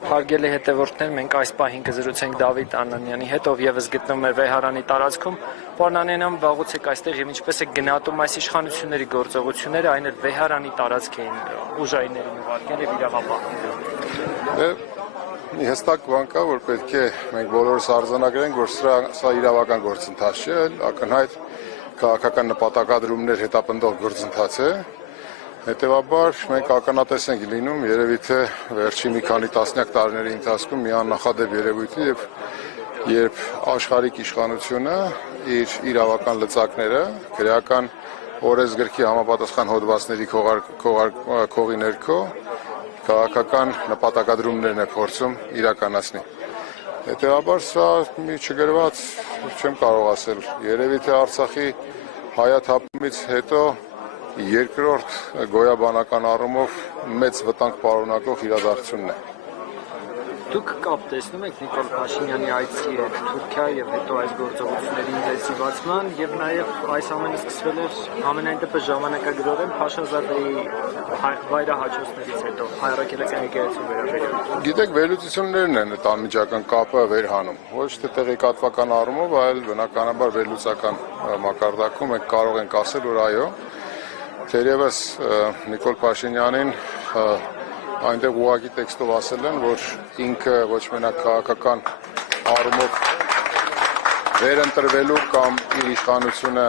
Հարգելի հետևորդներ, մենք այս պահին կզրուցենք Դավիթ Անանյանի հետ, ով եւս գտնվում է Վեհարանի տարածքում։ Պարոն Անանյան, վաղուց եք այստեղ եւ ինչպես է գնահատում այս իշխանությունների գործողությունները, այն էլ Վեհարանի տարածք էին ուժայիներին ուղարկել եւ իրավապահել։ Մի հստակ բան կա, որ պետք է մենք բոլորս արձանագրենք, որ սա իրավական գործընթաց չէ, ակնհայտ քաղաքական նպատակադրումներ հետապնդող գործընթաց է։ Հետևաբար մենք ականատես ենք լինում երևի թե վերջի մի քանի տասնյակ տարիների ընթացքում մի աննախադեպ երևույթի երբ աշխարհիկ իշխանությունը իր իրավական լծակները քրեական օրենսգրքի համապատասխան հոդվածների քողի ներքո քաղաքական նպատակադրումներն է փորձում իրականացնել։ Հետևաբար սա մի չգրված չեմ կարող ասել, երևի թե Արցախի հայաթափումից հետո երկրորդ գոյաբանական առումով մեծ վտանգ պարունակող իրադարձությունն է։ Դուք կապ տեսնում եք Նիկոլ Փաշինյանի այցի հետ Թուրքիա եւ հետո այս գործողությունների ինտենսիվացման եւ նաեւ այս ամենը սկսվել էր ամենայն դեպս ժամանակագրորեն Փաշազադեի վայրահաչոցներից հետո հայրաքելական եկեղեցու վերաբերյալ։ Գիտեք, վերլուծություններն են այդ անմիջական կապը վերհանում, ոչ թե տեղեկատվական առումով, այլ բնականաբար վերլուծական մակարդակում մենք կարող ենք ասել, որ այո, թերևս Նիկոլ Փաշինյանին այնտեղ ուղղակի տեքստով ասել են, որ ինքը ոչ մենակ քաղաքական առումով վերընտրվելու կամ իր իշխանությունը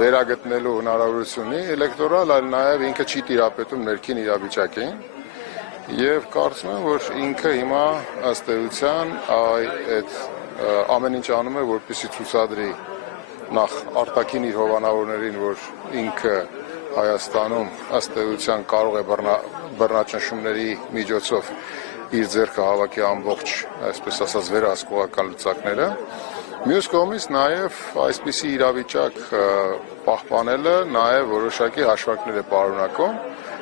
վերագտնելու հնարավորություն ունի էլեկտորալ, այլ նաև ինքը չի տիրապետում ներքին իրավիճակին եւ կարծում եմ, որ ինքը հիմա ըստ էության այդ ամեն ինչ անում է, որպեսզի ցուցադրի նախ արտաքին իր հովանավորներին, որ ինքը Հայաստանում ըստ էության կարող է բռնաճնշումների միջոցով իր ձեռքը հավաքի ամբողջ, այսպես ասած, վերահսկողական լծակները։ Մյուս կողմից նաև այսպիսի իրավիճակ պահպանելը նաև որոշակի հաշվարկներ է պարունակում։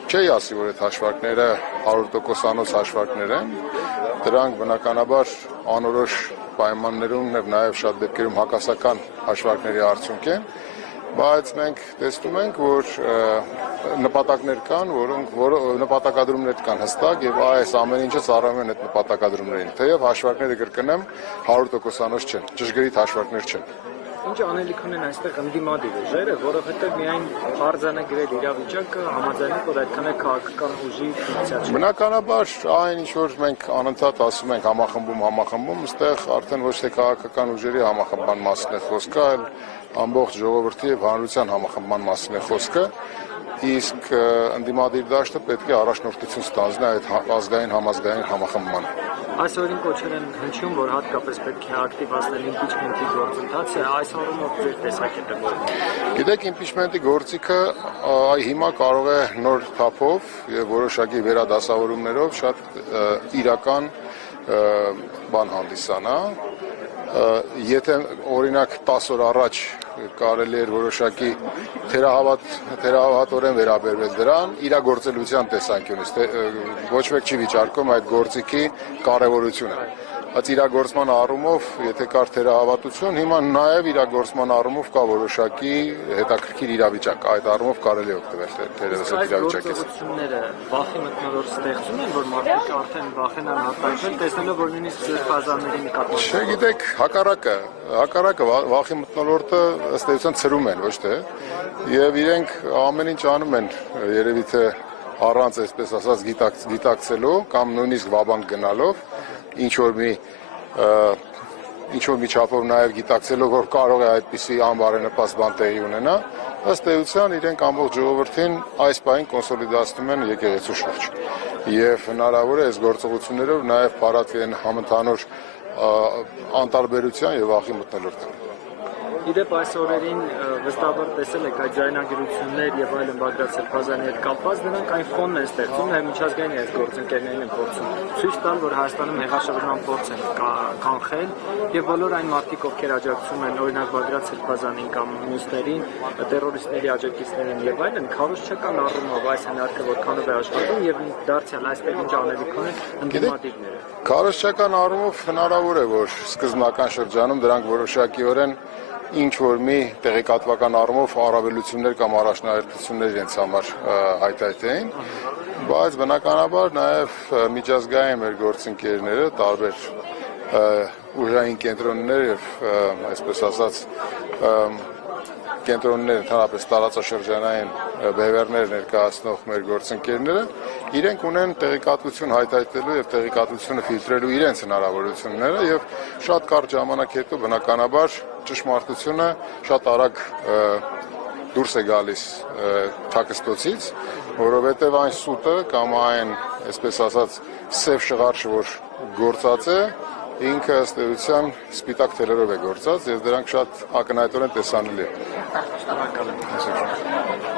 Չի ասի, որ այդ հաշվարկները 100%-անոց հաշվարկներ են, դրանք բնականաբար անորոշ պայմաններում եւ նաև շատ դեպքերում հակասական հաշվարկների արդյունք են, բայց մենք տեսնում ենք, որ նպատակներ կան, որոնք նպատակադրումներ կան հստակ եւ այս ամեն ինչը ծառայում են այդ նպատակադրումներին։ Թեև հաշվարկները կրկնեմ 100%-անոց չեն, ճշգրիտ հաշվարկներ չեն։ Ինչ անելիք ունեն այստեղ ընդդիմադիր ուժերը, որովհետև միայն արձանագրել իրավիճակը համաձայնեք, որ այդքան է քաղաքական ուժի ֆունկցիա չէ։ Բնականաբար այն ինչ որ մենք անընդհատ ասում ենք համախմբում, այստեղ արդեն ոչ թե քաղաքական ուժերի համախմբման մասին է խոսքը, այլ ամբողջ ժողովրդի եւ հանրության համախմբման մասին է խոսքը, իսկ ընդդիմադիր դաշտը պետք է առաջնորդություն ստանձնի այդ ազգային համազգային համախմբմանը։ Այս օրին կոչել են հնչյուն, որ հատկապես պետք է ակտիվացնել իմպիչմենտի գործընթացը, այս առումով ձեր տեսակետը ո՞րն է։ Գիտեք, իմպիչմենտի գործիքը հիմա կարող է նոր թափով եւ որոշակի վերադասավորումներով շատ իրական բան հանդիսանա։ Եթե օրինակ 10 օր առաջ կարելի էր որոշակի թերահավատորեն վերաբերվել դրան, իրագործելիության տեսանկյունից, ոչ մեկ չի վիճարկում այդ գործիքի կարևորությունը։ Այդ իրագործման առումով, եթե կար թերահավատություն, հիմա նաև իրագործման առումով կա որոշակի հետաքրքիր իրավիճակ, այդ առումով կարելի է օգտվել թերևս այդ իրավիճակից։ Գործողությունները վախի մթնոլորտ ստեղծում են, որ մարդիկ արդեն վախենան հատկացնել, տեսնելով, որ նույնիսկ զրկազանների նկատմամբ։ Չգիտեք, հակառակը վախի մթնոլորտը ըստ էության ցրում են, ոչ թե, եւ իրենք ամեն ինչ անում են, երևի թե առանց այսպես ասած գիտակցելու կամ նույնիսկ վաբանկ գնալով, ինչ որ մի չափով նաև գիտակցելով, որ կարող է այդպիսի անբարենպաստ բան տեղի ունենա, ըստ էության իրենք ամբողջ ժողովրդին այս պահին կոնսոլիդացնում են եկեղեցու շուրջ։ Եվ հնարավոր է այս գործողություններով նաև փարատվի են համընդհանուր անտարբերության եւ վախի մթնոլորտը։ Իդեպ այս օրերին վստահաբար տեսել եք այդ ձայնագրություններ եւ այլն Բագրատ Սրբազանի հետ կապված, դրանք այն ֆոնն են ստեղծում, նաեւ միջազգային այս գործընկերներին են փորձում ցույց տալ, որ Հայաստանում հեղաշրջման փորձ են կանխել եւ բոլոր այն մարդիկ, ովքեր աջակցում են օրինակ Բագրատ Սրբազանին կամ մյուսներին, տերորիստների աջակիցներին եւ այլն, քարոզչական առումով այս հնարքը որքանով է աշխատում եւ դարձյալ այստեղ ինչ անելիք ունեն ընդդիմադիրները։ Քարոզչական առումով հնարավոր է, որ սկզբնական շրջանում դրանք որոշակիորեն ինչ որ մի տեղեկատվական առումով առավելություններ կամ առաջնահերթություններ իրենց համար հայտարարել էին, Բայց բնականաբար նաև միջազգային մեր գործընկերները տարբեր ուժային կենտրոններ եւ այսպես ասած կենտրոններ ընդհանրապես տարածաշրջանային բևեռներ ներկայացնող մեր գործընկերները իրենք ունեն տեղեկատվություն հայտարարելու եւ տեղեկատվությունը ֆիլտրելու իրենց հնարավորությունները եւ շատ կարճ ժամանակ հետո բնականաբար ճշմարտությունը շատ արագ դուրս է գալիս թաքստոցից, որովհետև այն սուտը կամ այն, այսպես ասած, սև շղարշը, որ գործած է, ինքը ըստ էության սպիտակ թելերով է գործած եւ դրանք շատ ակնհայտորեն տեսանելի է։ Շնորհակալ եմ։